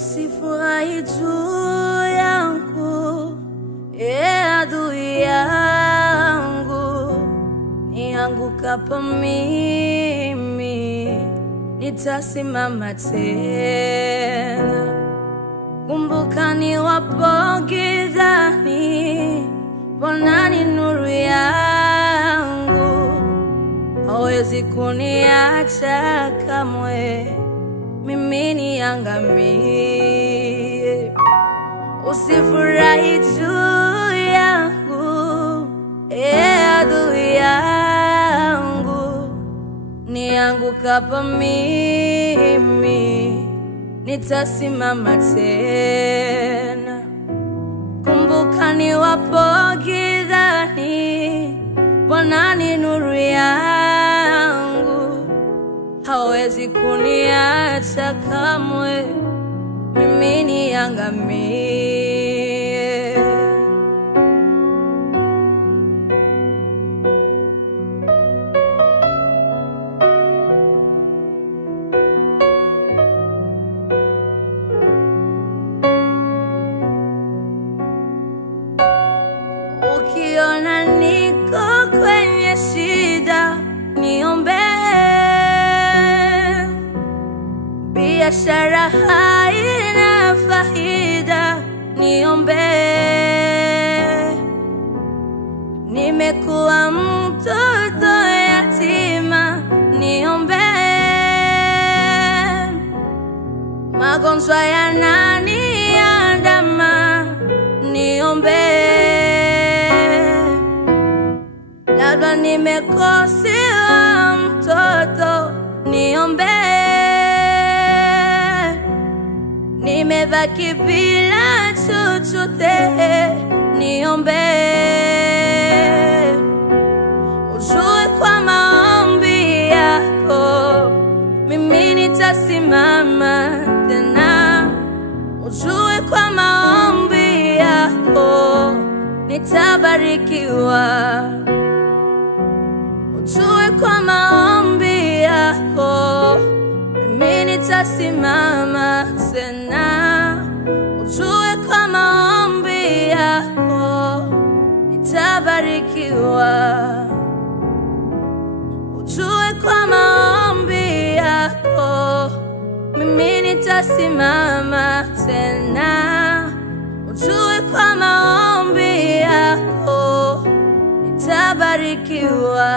Sifurahi juu yangu, adui yangu. Niangukapo mimi, nitasimama tena. Kumbuka niwapo gizani, Bwana ni nuru yangu. Hawezi kuniacha kamwe, mimi niangamie. Usifurahi juu yangu, adui yangu. Niangukapo mimi, nitasimama tena. Kumbuka niwapo gizani, Bwana ni nuru yangu. Hawezi kuniacha kamwe, mimi niangamie. Ukiona niko kwenye shida, niombe. Biashara haina faida, niombe. Nimekuwa mtoto yatima, niombe. Magonjwa yananiandama, niombe. Labda nimekosewa mtoto, niombe. Nimebaki bila chochote, niombe. Ujue kwa maombi yako, mimi nitasimama tena. Ujue kwa maombi yako, nitabarikiwa. Ujue kwa maombi yako, mimi nitasimama tena. Ujue kwa maombi yako, nitabarikiwa. Ujue kwa maombi yako, mimi nitasimama tena. Ujue kwa maombi yako, nitabarikiwa.